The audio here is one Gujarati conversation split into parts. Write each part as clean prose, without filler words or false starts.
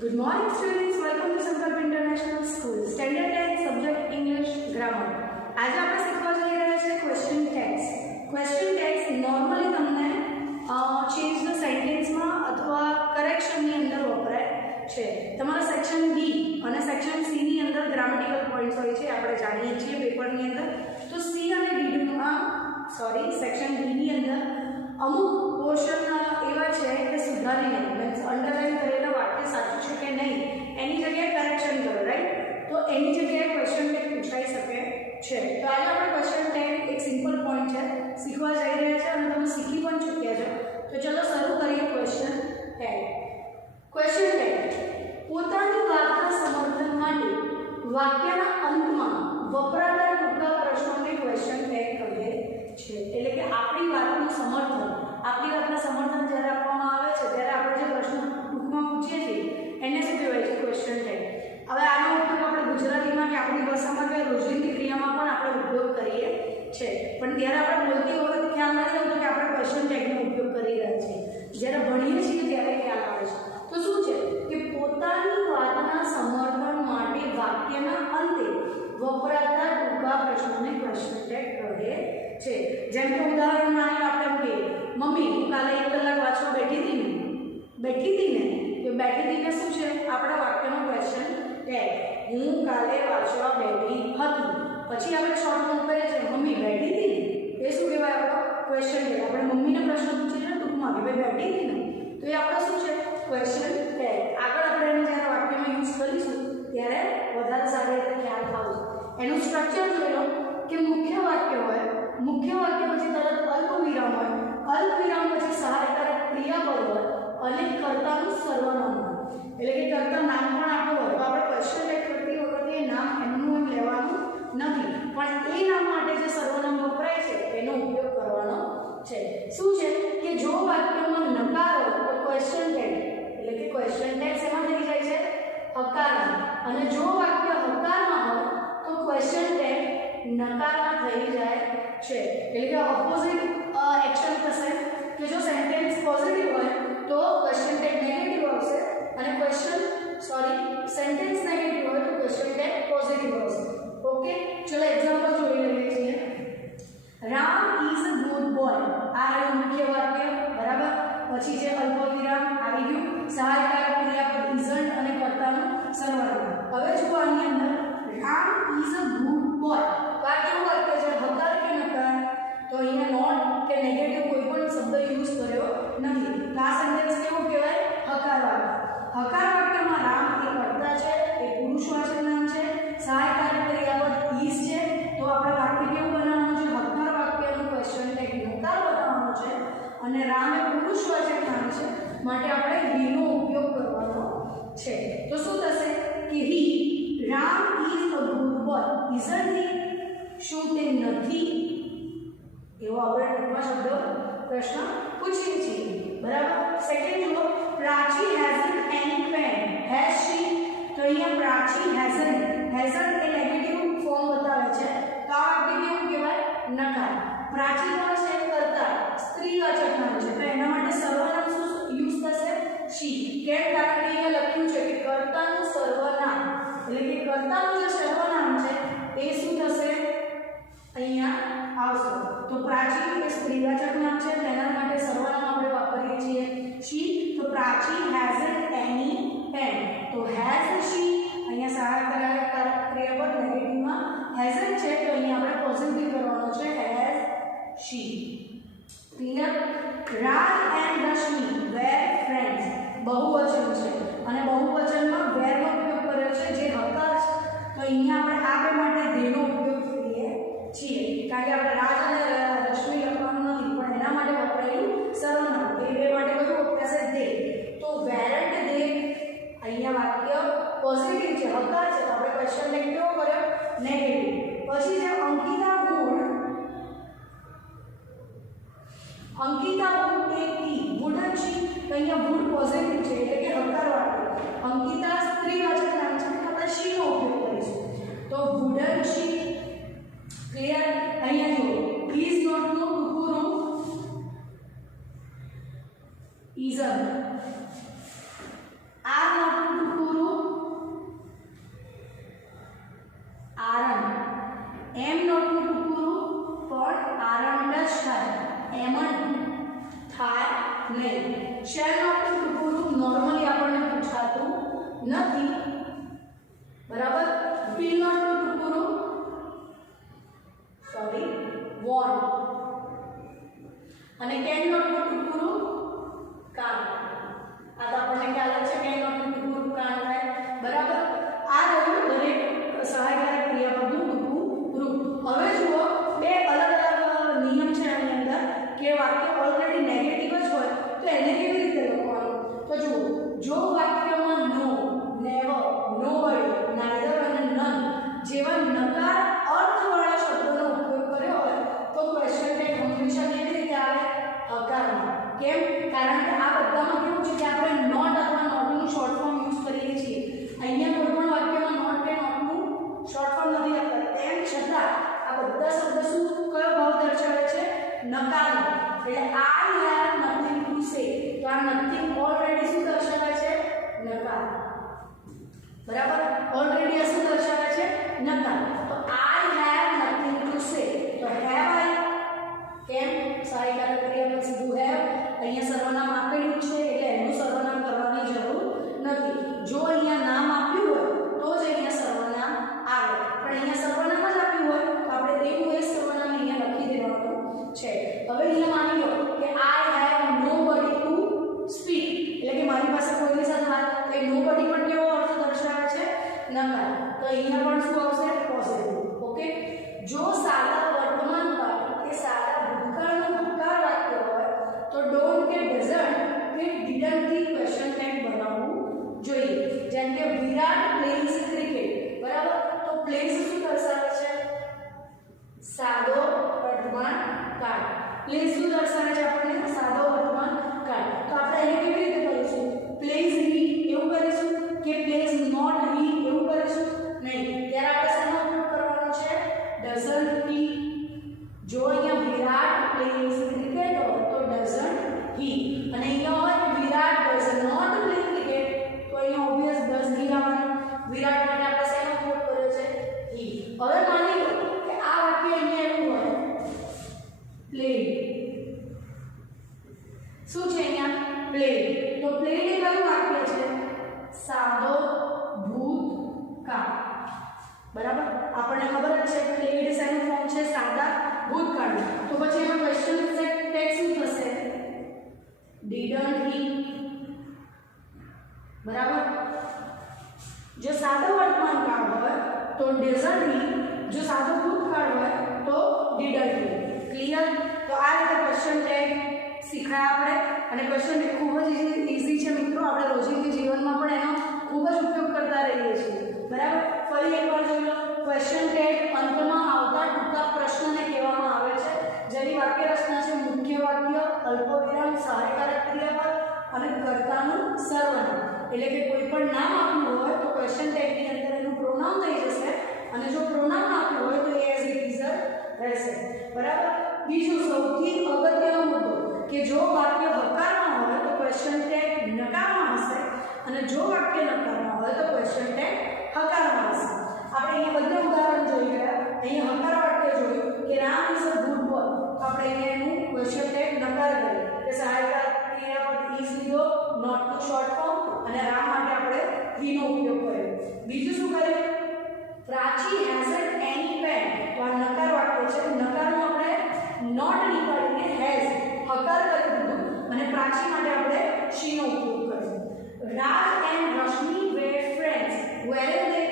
Good morning students, welcome to Sankalp International School. Standard 10 subject English grammar. आज આપણે શીખવા જઈ રહ્યા છીએ question tax. Question tax normally તમને ચેન્જ ધ સેન્ટેન્સમાં અથવા કરેક્શનની અંદર વપરાય છે. તમારા સેક્શન બી અને સેક્શન સી ની અંદર ગ્રામેટિકલ પોઈન્ટ્સ હોય છે, આપણે જાણીએ છીએ પેપરની અંદર. તો સી અને ડી સેક્શન બી ની અંદર અમુક પોર્શન એવા છે કે સુધારીને મીન્સ અંડરલાઈન કરેલા વાક્ય સાચું છે કે નહીં એની જગ્યાએ કરેક્શન કરો, રાઈટ? તો એની જગ્યાએ ક્વેશ્ચન ટેગ પૂછાઈ શકે છે. તો આજે આપણે ક્વેશ્ચન ટેગ એક સિમ્પલ પોઈન્ટ છે શીખવા જઈ રહ્યા છે અને તમે શીખી પણ ચૂક્યા છો. તો ચલો શરૂ કરીએ ક્વેશ્ચન ટેગ. ક્વેશ્ચન ટેગ પોતાની વાતના સમર્થન માટે વાક્યના અંતમાં વપરાતા ટૂંકા પ્રશ્નોને ક્વેશ્ચન ટેગ કહે છે. એટલે કે આપણી વાતનું સમર્થન, આપણી વાતના સમર્થન જ્યારે આપવામાં આવે છે ત્યારે આપણે જે પ્રશ્ન ટૂંકમાં પૂછીએ છીએ એને શું કહેવાય છે? Question tag. હવે આનો ઉપયોગ આપણે ગુજરાતીમાં કે આપણી ભાષામાં કે રોજિંદી ક્રિયામાં પણ આપણે ઉપયોગ કરીએ છીએ, પણ ત્યારે આપણે બોલતી વખતે ખ્યાલ નથી આવતો કે આપણે ક્વેશ્ચન ટેગનો ઉપયોગ કરી રહ્યા છીએ. જ્યારે ભણીએ છીએ ત્યારે ખ્યાલ આવે છે. તો શું છે કે પોતાની વાતના સમર્થન માટે વાક્યના અંતે વપરાતા ટૂંકા પ્રશ્નોને ક્વેશ્ચન ટેગ કહે છે. જેમ કે ઉદાહરણમાં આપણે એમ કહીએ, મમ્મી હું કાલે 1 કલાક વાંચવા બેઠી હતી ને તો બેઠી હતી ને શું છે આપણા વાક્યનો ક્વેશ્ચન ટેગ. હું કાલે વાંચવા બેઠી હતી. પછી આપણે શોર્ટ ફોર્મ કરીએ છીએ મમ્મી બેઠી હતી ને, એ શું કહેવાય? આપણો ક્વેશ્ચન ટેગ. આપણે મમ્મીને પ્રશ્ન પૂછીએ છીએ ટૂંકમાં કે ભાઈ બેઠી હતી ને, તો એ આપણો શું છે? Question tag. આગળ આપણે એને જ્યારે વાક્યમાં યુઝ કરીશું ત્યારે વધારે સારી રીતે ખ્યાલ આવશે. એનું સ્ટ્રક્ચર જોઈ લો કે મુખ્ય વાક્ય હોય, મુખ્ય વાક્ય પછી તરત અલ્પ વિરામ હોય, અલ્પ વિરામ પછી સહાયકારક ક્રિયાપદ હોય અને કર્તાનું સર્વનામ હોય. એટલે કે કર્તા નામ પણ આપણું હોય. તો આપણે ક્વેશ્ચન ટેગ કરતી વખતે એ નામ એમનું એમ લેવાનું નથી, પણ એ નામ માટે જે સર્વનામ વપરાય છે એનો ઉપયોગ કરવાનો છે. શું છે કે જો વાક્યમાં નકાર હોય તો ક્વેશ્ચન ટેગ, એટલે કે ક્વેશ્ચન ટેગ શેમાં થઈ જાય છે? હકારમાં. અને જો વાક્ય હકારમાં હોય તો ક્વેશ્ચન ટેગ નકારમાં થઈ જાય છે. એટલે કે ઓપોઝિટ એક્શન થશે કે જો સેન્ટેન્સ પોઝિટિવ હોય તો ક્વેશ્ચન ટેગ નેગેટિવ આવશે અને સેન્ટેન્સ નેગેટિવ હોય તો ક્વેશ્ચન ટેગ પોઝિટિવ આવશે. ઓકે, ચલો એક્ઝામ્પલ જોઈ લઈએ છીએ. Ram is a good boy. આ રહ્યું મુખ્ય વાક્ય, બરાબર. પછી જે અલ્પવિરામ આવી ગયું, સહાયકારક ક્રિયાપદ ઇઝન્ટ અને કર્તાનું સર્વનામ. હવે જુઓ આની અંદર Ram is a good boy. તો આ કેવું વાક્ય છે? હકાર કે નકાર? તો અહીંયા નોટ કે નેગેટિવ કોઈ પણ શબ્દ યુઝ કર્યો નથી. તો આ સેન્ટેન્સ કેવું કહેવાય? હકાર વાક્ય. હકાર વાક્યમાં રામ એ કર્તા છે, એ પુરુષવાચક નામ છે, સહાયકારક ક્રિયાપદ ઇઝ છે. તો આપણે વાક્ય કેવું બનાવવાનું છે? હકાર વાક્યનું ક્વેશ્ચન ટેગ નકાર બનાવવાનું છે અને રામ એ પુરુષવાચક નામ છે માટે આપણે હી નો ઉપયોગ કરવાનો છે. તો શું થશે કે he, Ram is a good boy. Isn't he? શું તે નથી? એવો આપણે ટૂંકમાં શબ્દ પ્રશ્ન પૂછીએ છીએ, બરાબર. સેકન્ડ જુઓ, પ્રાચી હેઝન્ટ એની પેન. હેઝ શી? તો અહીંયા પ્રાચી હેઝન્ટ એ નેગેટિવ ફોર્મ બતાવે છે, તો આ વાક્ય કેવું કહેવાય? નકાર. પ્રાચી કોણ છે? કર્તા, સ્ત્રીવાચક નામ છે, તો એના માટે સર્વનામ શું યુઝ થશે? શી. કેમ? કારણ કે અહીંયા લખ્યું છે કે કર્તાનું સર્વનામ, એટલે કે કર્તાનું જે સર્વનામ છે એ શું થશે? અહીંયા આવશે. તો પ્રાચી એ સ્ત્રીવાચક નામ છે, તેના માટે સર્વનામ આપણે વાપરીએ છીએ શી. તો પ્રાચી હેઝન્ટ એની પેન. તો હેઝ શી, અહીંયા સહાયકારક ક્રિયાપદ નેગેટિવમાં હેઝન્ટ છે તો અહીંયા આપણે પોઝિટિવ કરવાનો છે, has she. Clear? Raj and Rashmi were friends. બહુવચન છે અને બહુવચનમાં વેર નો ઉપયોગ કર્યો છે જે હકાર છે. તો અહીંયા આપણે આ બે માટે ધેનો ઉપયોગ કરીએ છીએ, કારણ કે આપણે રાજ અને રશ્મિ લખવાનું નથી, પણ એના માટે વપરાયેલું સર્વનામ. એ બે માટે બધું વપરાશે ધે. તો વેરન્ટ ધે, અહીંયા વાક્ય પોઝિટિવ છે, હકાર છે, તો આપણે ક્વેશ્ચન ટેગ કેવો કર્યો? નેગેટિવ. પછી જે Ankita would take tea. Wouldn't she? તો અહીંયા વુડ પોઝિટિવ છે એટલે કે હકાર વાક્ય. અંકિતા સ્ત્રીવાચક નામ છે તો આપણે શી નો ઉપયોગ કરીશું, તો વુડન્ટ શી. ક્લિયર? અહીંયા જુઓ, ઇઝ નોટ નો ટૂંકું રૂપ ઇઝન્ટ. આર નોટ નું નથી, બરાબર. will not to ટુકડું, સોરી want, અને can not to ટુકડું can't. આ તો આપણને ખ્યાલ જ છે can not to ટુકડું can't થાય, બરાબર. આ રહ્યું દરેક સહાયકારક ક્રિયાપદનું ટૂંકું રૂપ. હવે જુઓ બે અલગ અલગ નિયમ છે આની અંદર કે વાક્ય ઓલરેડી નેગેટિવ જ હોય તો એને કેવી રીતે લખવાનું. તો જુઓ, જો વાક્યમાં નો, નેવર, નોબડી, નાઈધર અને નન જેવા નકાર અર્થવાળા શબ્દોનો ઉપયોગ કર્યો હોય તો ક્વેશ્ચન ટેગ હંમેશા કેવી રીતે આવે? હકારમાં. કેમ? કારણ કે આ બધામાં કેવું છે કે આપણે નોટ અથવા નોટનું શોર્ટ ફોર્મ યુઝ કરીએ છીએ. અહીંયા કોઈ પણ વાક્યમાં નોટ કે નોટનું શોર્ટ ફોર્મ નથી આપતા, તેમ છતાં આ બધા શબ્દ શું કયો ભાવ દર્શાવે છે? નકારનો. એટલે I have nothing to say, તો આ નથિંગ ઓલરેડી શું દર્શાવે છે? નકાર. બરાબર. ઓલરેડી આ શું દર્શાવે છે? નકાર. તો I have nothing to say, તો હેવ આઈ, કેમ? સહાયકારક ક્રિયાપદ સીધું હેવ. અહીંયા સર્વનામ આપેલું છે એટલે એનું સર્વનામ કરવાની જરૂર નથી. જો અહીંયા નામ આપ્યું હોય તો જ અહીંયા સર્વનામ આવે, પણ અહીંયા સર્વનામ જ આપ્યું હોય તો આપણે એવું એ સર્વનામ અહીંયા લખી દેવાનું છે. હવે અહીંયા માની લો કે I have nobody to speak, એટલે કે મારી પાસે કોઈની સાથે વાત, તો નોબડી પણ કેવો અર્થ દર્શાવે છે? નકાર. તો અહીંયા પણ શું આવશે? પોઝિટિવ. ઓકે. જો સાદા વર્તમાન કાળ કે સાદા ભૂતકાળનું હકાર વાક્ય હોય તો ડોન્ટ કે ડઝન્ટ કે ડીડન્ટ થી ક્વેશ્ચન ટેગ બનાવવું જોઈએ. જેમ કે વિરાટ પ્લેઇંગ ક્રિકેટ, બરાબર. તો પ્લેઇંગ શું દર્શાવે છે? સાદો વર્તમાન કાળ. પ્લેઇંગ શું દર્શાવે છે આપણને? સાદો વર્તમાન કાળ. તો આપણે એને કેવી રીતે કરીશું? પ્લેઇંગ હી એવું કરીશું કે પ્લેઇંગ નોટ હી એવું કરીશું? નહીં. ત્યારે આપણે શેનો ઉપયોગ કરવાનો છે? ડઝન્ટ હી. જો અહીંયા વિરાટ પ્લેઇંગ ક્રિકેટ હોય તો ડઝન્ટ હી, અને અહીંયા હોય વિરાટ ડઝ નોટ પ્લે ક્રિકેટ તો અહીંયા ઓબ્વિયસ ડઝ હી આવવાનું. વિરાટ માટે આપણે શેનો ઉપયોગ કર્યો છે? હી. હવે માની લો કે આ વાક્ય અહીંયા એવું હોય પ્લેડ, શું છે અહીંયા? પ્લેડ. તો પ્લેડ એ કયું વાક્ય છે? સાદો ભૂતકાળ. બરાબર. આપણને ખબર જ છે પ્લેડ શેનું ફોર્મ છે? સાદા ભૂતકાળ. તો પછી એમાં ક્વેશ્ચન ટેગ શું થશે? ડીડન્ટ હી. બરાબર. જો સાદો વર્તમાન કાળ હોય તો ડઝન્ટ હી, જો સાદો ભૂતકાળ હોય તો ડીડન્ટ હી. ક્લિયર? તો આ રીતે ક્વેશ્ચન ટેગ શીખ્યા આપણે, અને ક્વેશ્ચન ટેગ ખૂબ જ ઈઝી છે મિત્રો. આપણે રોજિંદા જીવનમાં પણ એનો ખૂબ જ ઉપયોગ કરતા રહીએ છીએ. બરાબર. ફરી એકવાર જોઈ લો. ક્વેશ્ચન ટેગ અંતમાં આવતા ટૂંકા પ્રશ્નને કહેવામાં આવે છે, જેની વાક્ય રચના છે મુખ્ય વાક્ય, અલ્પવિરામ, સહાયકારક ક્રિયાપદ અને કર્તાનું સર્વનામ. એટલે કે કોઈ પણ નામ આપ્યું હોય તો ક્વેશ્ચન ટેગની અંદર એનું પ્રોનાઉન થઈ જશે, અને જો પ્રોનાઉન આપ્યું હોય તો એઝ ઇટ ઇઝ રહેશે. બરાબર. બીજું સૌથી અગત્યનો મુદ્દો કે જો વાક્ય હકારમાં હોય તો ક્વેશ્ચન ટેગ નકારમાં હશે, અને જો વાક્ય નકારમાં હોય તો ક્વેશ્ચન ટેગ હકારમાં હશે. આપણે અહીંયા બધા ઉદાહરણ જોઈ ગયા. અહીંયા હકાર વાક્ય જોયું કે Ram is a good boy, તો આપણે અહીંયા એનું ક્વેશ્ચન ટેગ નકાર કરીએ કે સહાયકારક ક્રિયાપદ ઇઝ લીધો, નોટ નું શોર્ટ ફોર્મ, અને રામ માટે આપણે હી નો ઉપયોગ કર્યો. બીજું શું કર્યું? પ્રાચી હેઝન્ટ એની પેન, તો આ નકાર વાક્ય છે. નકારનું આપણે નોટ નીકાળીને હેઝ હકાર કરી દીધું, અને પ્રાચી માટે આપણે શી નો ઉપયોગ કર્યો. રાજ એન્ડ રશ્મિ વેર ફ્રેન્ડ્સ, વેર દે,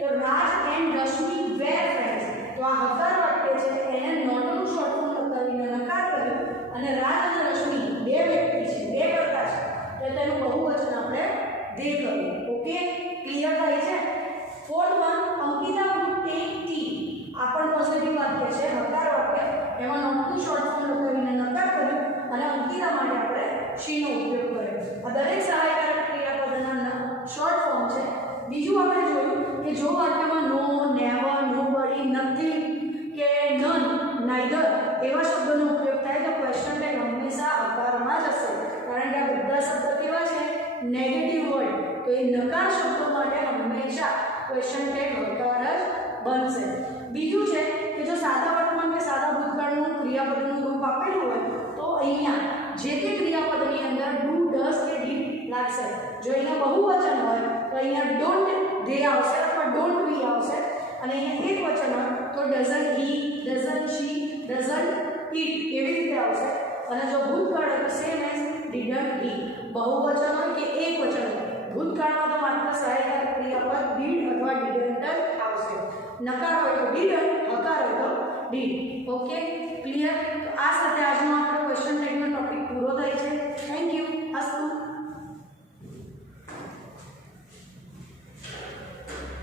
તો રાજ એન્ડ રશ્મિ વેર ફ્રેન્ડ્સ, તો આ હકાર વાક્ય છે એને નોટનું શોર્ટ ફોર્મ કરીને નકાર કર્યો, અને રાજ અને રશ્મિ બે વ્યક્તિ છે, બે કરતા છે, તો તેનું બહુવચન આપણે દે કર્યું. ઓકે. ક્લિયર થાય છે? Fourth one, Ankita would take T. આ પણ પોઝિટિવ વાક્ય છે, હકાર વાક્ય. એમાં નોટનું શોર્ટ ફોર્મ કરીને નકાર કર્યું, અને અંકિતા માટે આપણે શી નો ઉપયોગ કર્યો. આ દરેક સહાયકારક ક્રિયાપદના શોર્ટ ફોર્મ છે. બીજું આપણે જોયું કે જો વાક્યમાં નો, નેવર, નોબડી, નથિંગ કે નન, નાઈધર એવા શબ્દોનો ઉપયોગ થાય તો ક્વેશ્ચન ટેગ હંમેશા હકારમાં જ હશે, કારણ કે આ બધા શબ્દ કેવા છે? Negative word. તો એ નકાર શબ્દો માટે હંમેશા ક્વેશ્ચન ટેગ હકાર જ બનશે. બીજું છે કે જો સાદા વર્તમાન કે સાદા ભૂતકાળનું ક્રિયાપદનું રૂપ આપેલું હોય તો અહીંયા જે તે ક્રિયાપદની અંદર ડુ, ડઝ કે ડીડ લાગશે. જો અહીંયા બહુવચન હોય તો તો અહીંયા ડોન્ટ ધે આવશે અથવા ડોન્ટ વી આવશે અને અહીંયા એક વચન હોય તો doesn't he doesn't she doesn't it એવી રીતે આવશે અને જો ભૂતકાળ હોય તો સેમ એઝ ડીડન્ટ હી બહુવચન હોય કે એક વચન હોય ભૂતકાળમાં તો માત્ર સહાયક ક્રિયાપદ ડીડ અથવા ડીડન્ટ જ આવશે નકાર હોય તો ડીડન્ટ હકાર હોય તો ડીડ ઓકે ક્લિયર આ સાથે આજનો